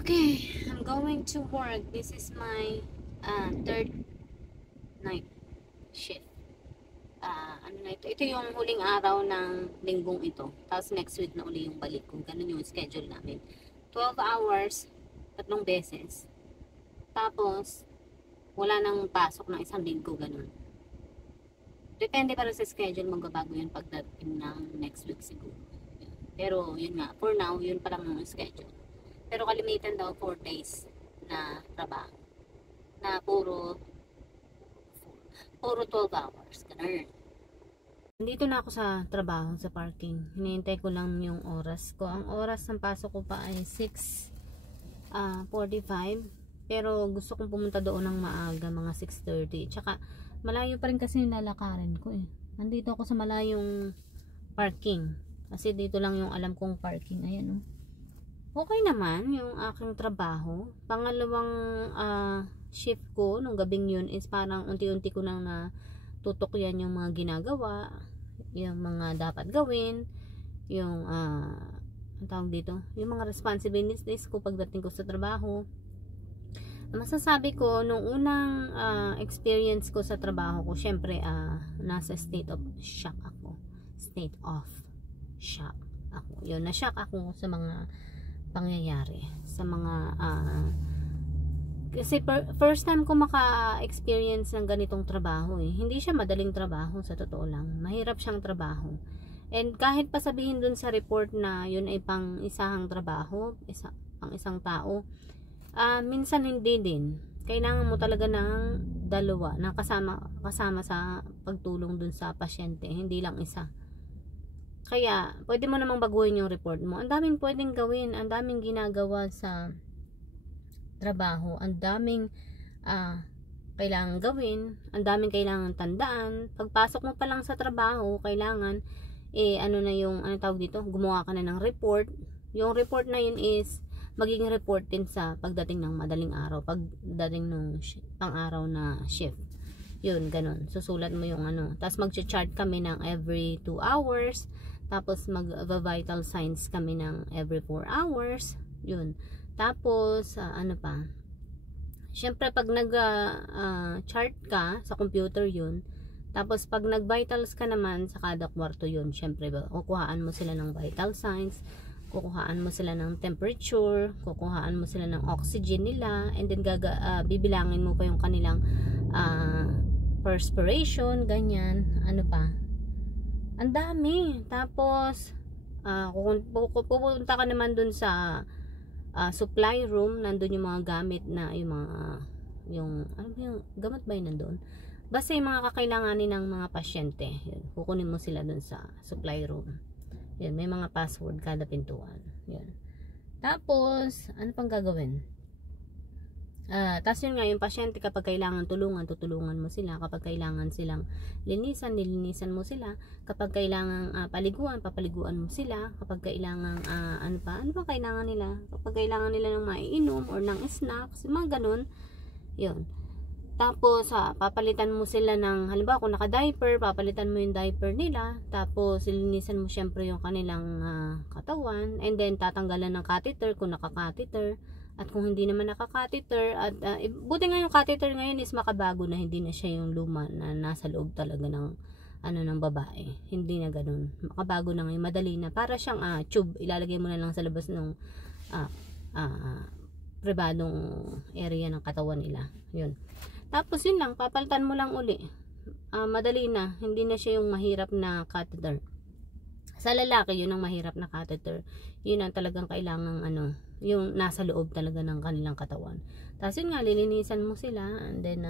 Okay, I'm going to work. This is my third night shift. Ano na ito? Ito yung huling araw ng linggong ito. Tapos next week na uli yung balik ko. Ganun yung schedule namin. 12 hours, tatlong beses. Tapos, wala nang pasok ng isang linggo, ganun. Depende para sa schedule, magbabago yun pagdating ng next week siguro. Pero yun nga, for now, yun pa lang yung schedule. Pero kalimitan daw 4 days na trabaho. Na puro 12 hours. Ganun. Nandito na ako sa trabaho, sa parking. Hinihintay ko lang yung oras ko. Ang oras ng pasok ko pa ay 6:45. Pero gusto kong pumunta doon ng maaga, mga 6:30. Tsaka malayo pa rin kasi yung lalakarin ko eh. Nandito ako sa malayong parking. Kasi dito lang yung alam kong parking. Ayan oh. Okay naman yung aking trabaho. Pangalawang shift ko nung gabing yun is parang unti-unti ko nang natutok yan yung mga ginagawa, yung mga dapat gawin, yung ang tawag dito, yung mga responsibilities ko pagdating ko sa trabaho. Masasabi ko nung unang experience ko sa trabaho ko, syempre nasa state of shock ako. Yun, na-shock ako sa mga pangyayari, sa mga kasi first time ko maka-experience ng ganitong trabaho eh. Hindi siya madaling trabaho, sa totoo lang. Mahirap siyang trabaho. And kahit pa sabihin dun sa report na yun ay pang isahang trabaho, pang isang tao, minsan hindi din. Kailangan mo talaga ng dalawa na kasama sa pagtulong dun sa pasyente, hindi lang isa. Kaya, pwede mo namang baguhin yung report mo. Ang daming pwedeng gawin, ang daming ginagawa sa trabaho, ang daming kailangan gawin, ang daming kailangan tandaan. Pagpasok mo pa lang sa trabaho, kailangan tawag dito, gumawa ka na ng report. Yung report na yun is magiging report din sa pagdating ng madaling araw, pagdating ng pang-araw na shift. Yun, ganun. Susulat mo yung tapos mag-chart kami ng every 2 hours, tapos mag-vital signs kami ng every 4 hours. Yun. Tapos, syempre pag nag-chart ka sa computer yun, tapos pag nag-vitals ka naman sa kada kwarto yun, syempre kukuhaan mo sila ng vital signs, kukuhaan mo sila ng temperature, kukuhaan mo sila ng oxygen nila, and then bibilangin mo pa yung kanilang perspiration, ganyan, ang dami. Tapos pupunta ka naman dun sa supply room, nandun yung mga gamit na yung gamot ba yun nandun? Basta yung mga kakailanganin ng mga pasyente, yun, kukunin mo sila dun sa supply room. Yun, may mga password kada pintuan. Yun. Tapos, ano pang gagawin? Tapos yun nga, yung pasyente kapag kailangan tulungan, tutulungan mo sila. Kapag kailangan silang linisan, nilinisan mo sila. Kapag kailangan paliguan, papaliguan mo sila. Kapag kailangan, ano pa kailangan nila? Kapag kailangan nila ng maiinom or ng snacks, mga ganun. Yun. Tapos, papalitan mo sila ng, halimbawa kung naka-diaper, papalitan mo yung diaper nila. Tapos, linisan mo syempre yung kanilang katawan. And then, tatanggalan ng catheter kung naka-catheter. At kung hindi naman naka-catheter, at buti nga yung catheter ngayon is makabago na, hindi na siya yung luma na nasa loob talaga ng ng babae. Hindi na ganun. Makabago na ngayon, madali na. Para siyang tube, ilalagay mo na lang sa labas ng pribadong area ng katawan nila. Yun. Tapos yun lang, papalitan mo lang uli. Madali na, hindi na siya yung mahirap na catheter. Sa lalaki, yun ang mahirap na catheter. Yun ang talagang kailangang yung nasa loob talaga ng kanilang katawan. Tapos yun nga, lilinisan mo sila, and then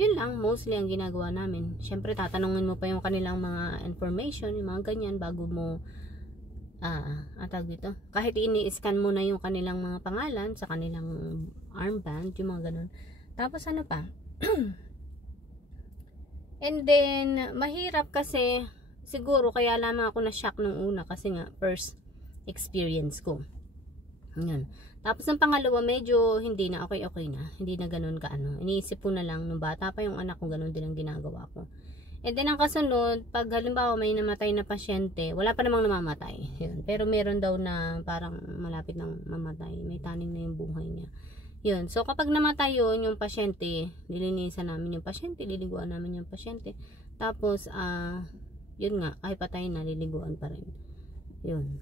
yun lang, mostly ang ginagawa namin. Syempre, tatanungin mo pa yung kanilang mga information, yung mga ganyan, bago mo dito. Kahit ini-scan mo na yung kanilang mga pangalan sa kanilang armband, yung mga ganun. Tapos and then, mahirap kasi, siguro kaya lamang ako na-shock nung una kasi nga, first experience ko. Yun. Tapos ang pangalawa, medyo hindi na okay na. Hindi na ganun Iniisip ko na lang, nung bata pa yung anak ko, ganun din ang ginagawa ko. And then ang kasunod, pag halimbawa may namatay na pasyente, wala pa namang namamatay. Yun. Pero meron daw na parang malapit nang mamatay. May taning na yung buhay niya. Yun. So kapag namatay yun, yung pasyente, nilinisan namin yung pasyente, liliguan namin yung pasyente. Tapos, yun nga, kahit patay na, liliguan pa rin. Yun.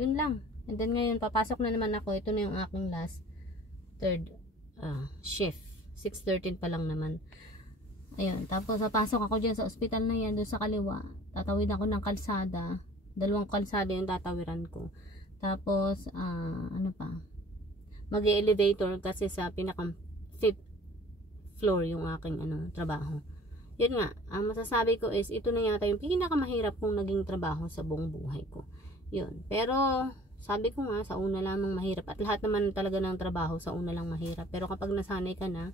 Yun lang. And then ngayon, papasok na naman ako. Ito na yung aking last, third shift. 6:13 pa lang naman. Ayun, tapos papasok ako dyan sa ospital na yan, doon sa kaliwa. Tatawid ako ng kalsada. 2 kalsada yung tatawiran ko. Tapos, ano pa? Mag-elevator kasi sa pinaka 5th floor yung aking trabaho. Yun nga, ang masasabi ko is, ito na yata yung pinakamahirap kong naging trabaho sa buong buhay ko. Yun. Pero, sabi ko nga, sa una lamang mahirap. At lahat naman talaga ng trabaho, sa una lang mahirap. Pero kapag nasanay ka na,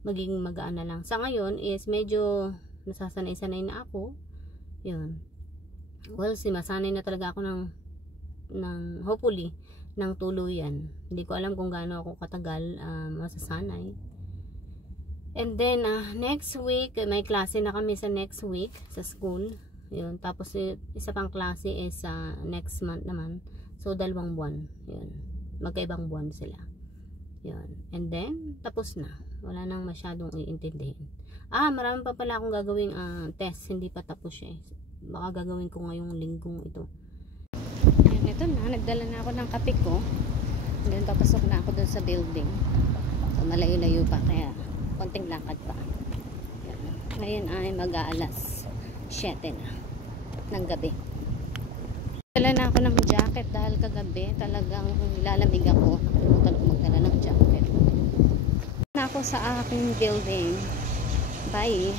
magiging magaan na lang. Sa ngayon is medyo nasasanay-sanay na ako. Yun. Well, masanay na talaga ako ng hopefully ng tuluyan. Hindi ko alam kung gaano ako katagal masasanay. And then next week, may klase na kami sa next week sa school. Yun. Tapos isa pang klase is next month naman. So 2 buwan. Yun. Magkaibang buwan sila. Yun. And then tapos na. Wala nang masyadong iintindihin. Marami pa pala akong gagawing test. Hindi pa tapos siya. Baka gagawin ko ngayong linggong ito. Ayan, ito na. Nagdala na ako ng kape ko. And then papasok na ako dun sa building. So malayo-layo pa. Kaya konting lakad pa. Ayan. Ngayon ay mag-aalas 7 na ng gabi. Dala na ako ng jacket dahil kagabi talagang nilalamig ako. Nakalimutan ko magdala ng jacket. Na ako sa aking building. Bye.